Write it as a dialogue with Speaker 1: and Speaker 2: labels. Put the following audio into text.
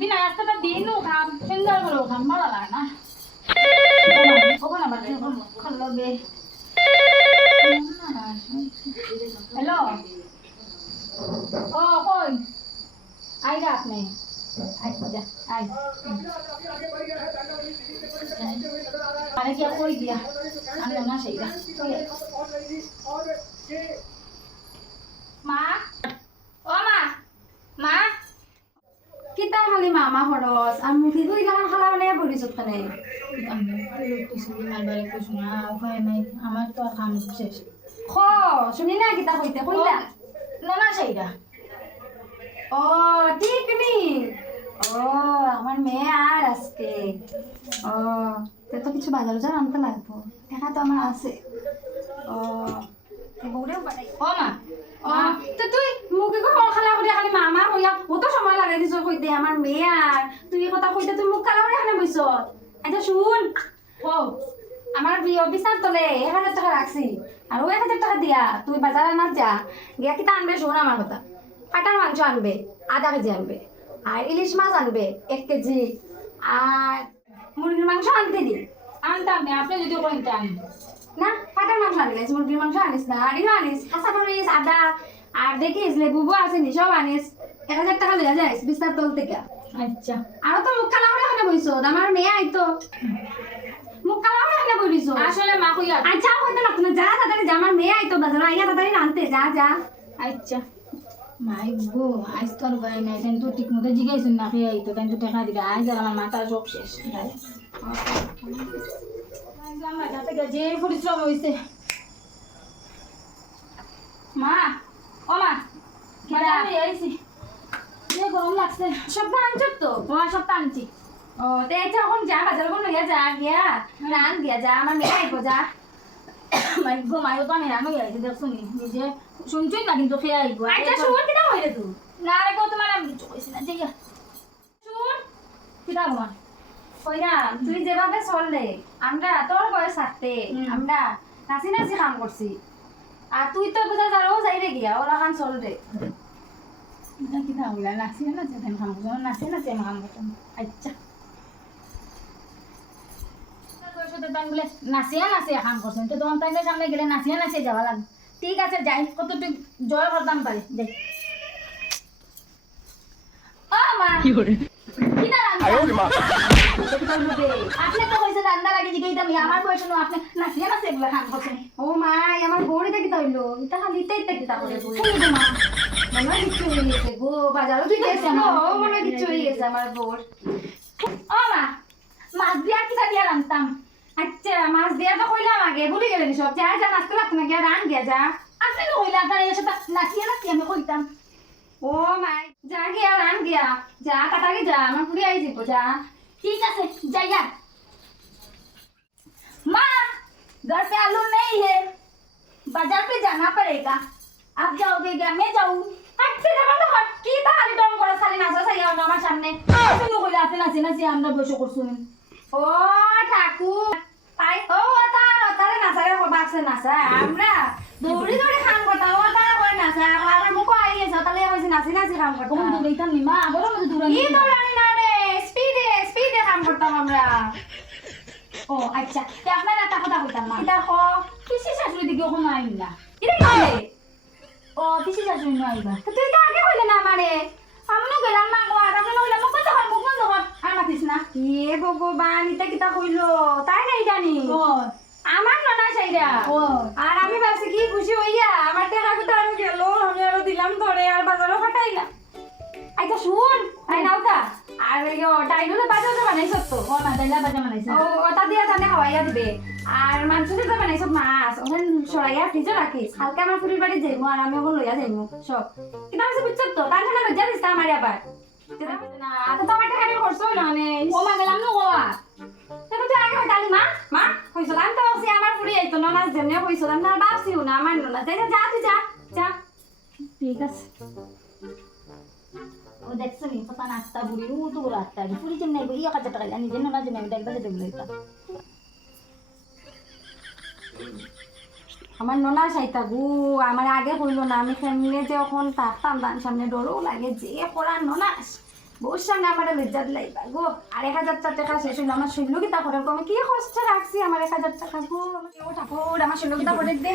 Speaker 1: দিন রাস্তাটা দিনও খাম সুন্দর করেও খাম ভালো লাগে না কখন আবার খাল্লবে হ্যালো ও কই আইরা আপনি আচ্ছা আই মানে কি কই দিয়া আমি না সেইটা মা ও মা মা
Speaker 2: কিতা খালি মামা খরচ আর মুখি দুই কেমন খালা মানে পড়িছ কেনে
Speaker 1: আমার তো আর কাম শেষ
Speaker 2: খ শুনি না কিতা কইতে কইলা
Speaker 1: না না সেইটা
Speaker 2: ও ঠিক নি ও আমার মেয়ে আর আজকে। ও তে তো কিছু বাজার বাজার আনতে লাগবো। টাকা তো আমার আছে। ও তে বউরেও পাঠাই
Speaker 1: ও মা।
Speaker 2: ও তো তুই মুখে কখন খালা করে খালি মামা কইয়া কত সময় কইতে আমার মেয়ে আর। তুই কথা কইতে তুই মুখ খালা করে এখানে বইছ? আচ্ছা শুন।
Speaker 1: ও
Speaker 2: আমার বিয়ে অফিসার তলে এক হাজার টাকা রাখছি। আর ও এক হাজার টাকা দিয়া তুই বাজার আনা যা। গিয়া কিতা আনবে শোন আমার কথা। কাটার মাংস আনবে আধা কেজি আনবে আর ইলিশ মাছ আনবে এক কেজি। আর মুরগির মাংস আনতে দি।
Speaker 1: আনতাম না আপনি যদি করেন তা
Speaker 2: না কাটার মাংস আনিস মুরগির মাংস আনিস না আর ইও আনিস কাঁচা মরিচ আদা আর দেখিস লেবু আছে নি সব আনিস। এক হাজার টাকা লইয়া যাইস বিস্তার তল থেকে।
Speaker 1: আচ্ছা।
Speaker 2: আরও তো মুখ কালা করে বইছ আমার মেয়ে আইতো। মুখ কালা করে এখানে বইছ।
Speaker 1: আসলে মা কইয়া।
Speaker 2: আচ্ছা হইতে না তুমি যা তাড়াতাড়ি যা আমার মেয়ে আইতো বাজার আইয়া তাড়াতাড়ি আনতে যা যা।
Speaker 1: আচ্ছা। মাই গো আজ তো আর উপায় নাই তাই তো ঠিক মতো না খেয়ে আইতো তাই তো টাকা দিবে। আজ আর আমার মাথা সব শেষ। যে পরিশ্রম হয়েছে মা ও মা। আমি আইছি।
Speaker 2: সব আনছ তো?
Speaker 1: ও সপ্তাহ আনছি।
Speaker 2: ও তে আচ্ছা এখন যা বাজার কোন লইয়া যা গিয়া রান গিয়া যা আমার মেয়ে আইবো যা।
Speaker 1: মাই গো মাইও তো আমি রানো আইছি দেখছ নি? নিজে শুনছই না কিন্তু খেয়ে আইবো।
Speaker 2: আচ্ছা শুন কিটা হইরে তুই?
Speaker 1: না রে গো তোমার আমি কিছু কইছি না জিগা
Speaker 2: শুন
Speaker 1: কিটা তোমার
Speaker 2: কইরা তুই যেভাবে চললে আমরা তোর বয়স থাকতে আমরা নাচি নাচি কাম করছি। আর তুই তো বুঝা যারও যাইবে গিয়া ওরা কান চল রে
Speaker 1: এটা আমি কাম করতাম নাচি নাচি আমি কাম করতাম আচ্ছা নাচিয়া করছেন তো তোমার সামনে গেলে নাচিয়া যাওয়া ঠিক আছে যাই কতটুকু জয় করতাম পারি যাই ও মা কিটা রান্না? আপনি তো রান্না লাগে জিগাইতাম আমার বয়স আপনি নাচিয়া করছেন
Speaker 2: ও মা আমার বউরে ইতা খালি কিতা করে
Speaker 1: মা
Speaker 2: মনে হয় কিচ্ছু হয়ে গেছে গো বাজারও তুই গেছে আমার ও মনে হয় কিচ্ছু হয়ে গেছে আমার বউর
Speaker 1: ও মা মাছ দিয়া কিটা দিয়া রান্তাম
Speaker 2: আচ্ছা মাছ দিয়া তো কইলাম আগে ভুলে গেলেন সব যা যা নাচতে লাগতো না গিয়া রান গিয়া যা
Speaker 1: আপনি তো কইলা আপনার এই সাথে নাচিয়া নাচিয়া আমি কইতাম
Speaker 2: ও মাই যা গিয়া রান গিয়া যা তাড়াতাড়ি যা আমার পুরি আই যাব যা
Speaker 1: ठीक है जाइए माँ घर पे आलू नहीं है बाजार पे जाना पड़ेगा आप जाओगे क्या मैं जाऊँ
Speaker 2: নাচি
Speaker 1: নাচি আমরা বসে করছুন
Speaker 2: ও ঠাকুর তাই ও তার তারে নাচারে বাক্সে নাচা আমরা দৌড়ি দৌড়ি খান করতাম ও তারা করে নাচা আর মুখ আই গেছে তাহলে হয়েছে নাচি নাচি কাম
Speaker 1: কখন
Speaker 2: করতাম
Speaker 1: দৌড়াইতাম নি মা বলো মধ্যে
Speaker 2: কি
Speaker 1: দৌড়ানি
Speaker 2: দৌড়ানি না রে স্পিডে স্পিডে কাম করতাম আমরা।
Speaker 1: ও আচ্ছা তে আপনার একটা কথা কইতাম মা।
Speaker 2: ক
Speaker 1: পিসি শাশুড়ি দিকে ওখানে আইন না।
Speaker 2: এটা কি
Speaker 1: ও পিসি শাশুড়ি না আইবা।
Speaker 2: তুই তো আগে কইলে না আমারে।
Speaker 1: আমি গেলাম মা গো আর আপনি কইলাম মুখ বন্ধ কর মুখ বন্ধ কর না
Speaker 2: এ ভগবান এটা কিতা কইলো? তাই নাই জানি আমার ননা সাইরা। আর আমি ভাবছি কি খুশি হইয়া আমার টাকা কোথা আরও গেল আমি আরও দিলাম ধরে আর বাজারও ফাটাইলাম। আচ্ছা শুন তাই নাও তা। আর ডাইনুলে বাজার তো বানাইছ তো?
Speaker 1: ও না দাইলা বাজা মানাইছে
Speaker 2: ও ওটা দিয়া তানে হাওয়াইয়া দিবে। আর মাংস দিয়ে বানাইছ মাছ। ওখানে সরাইয়া ফ্রিজে রাখিস। হালকা আমার ফুরির বাড়ি যাইমু আর আমি ওখানে লইয়া যাইমু। সব কিন্তু আমি বুঝছ তো? তার জন্য লজ্জা দিস আমার আবার। তুই আগে হইতালি মা মা কইছো আমি তো ভাবছি আমার ফুরি আইতো ননাস জেনে কইছো আমি আর ভাবছিও না আমার ননাস যা তুই যা যা।
Speaker 1: ঠিক আছে। ও দেখছ নি কত নাস্তা বুড়ি ও তো বড় আটটা পুরি নাই কাজটা টাকা জানি জেনে না জেনে আমি দেখবা যেতে বলে
Speaker 2: আমার ননাস আইতা গু আমার আগে কইলো না আমি ফ্যামিলি যে এখন তার সামনে ডরও লাগে যে পড়ার ননাস বউর সঙ্গে আমার লজ্জাত লাইবা গো আর এক হাজার টাকা শেষ হইল আমার শৈল্য কিতা করে আমি কি কষ্ট রাখছি আমার এক হাজার টাকা। গো ঠাকুর আমার শৈল্য কিতা করে দে।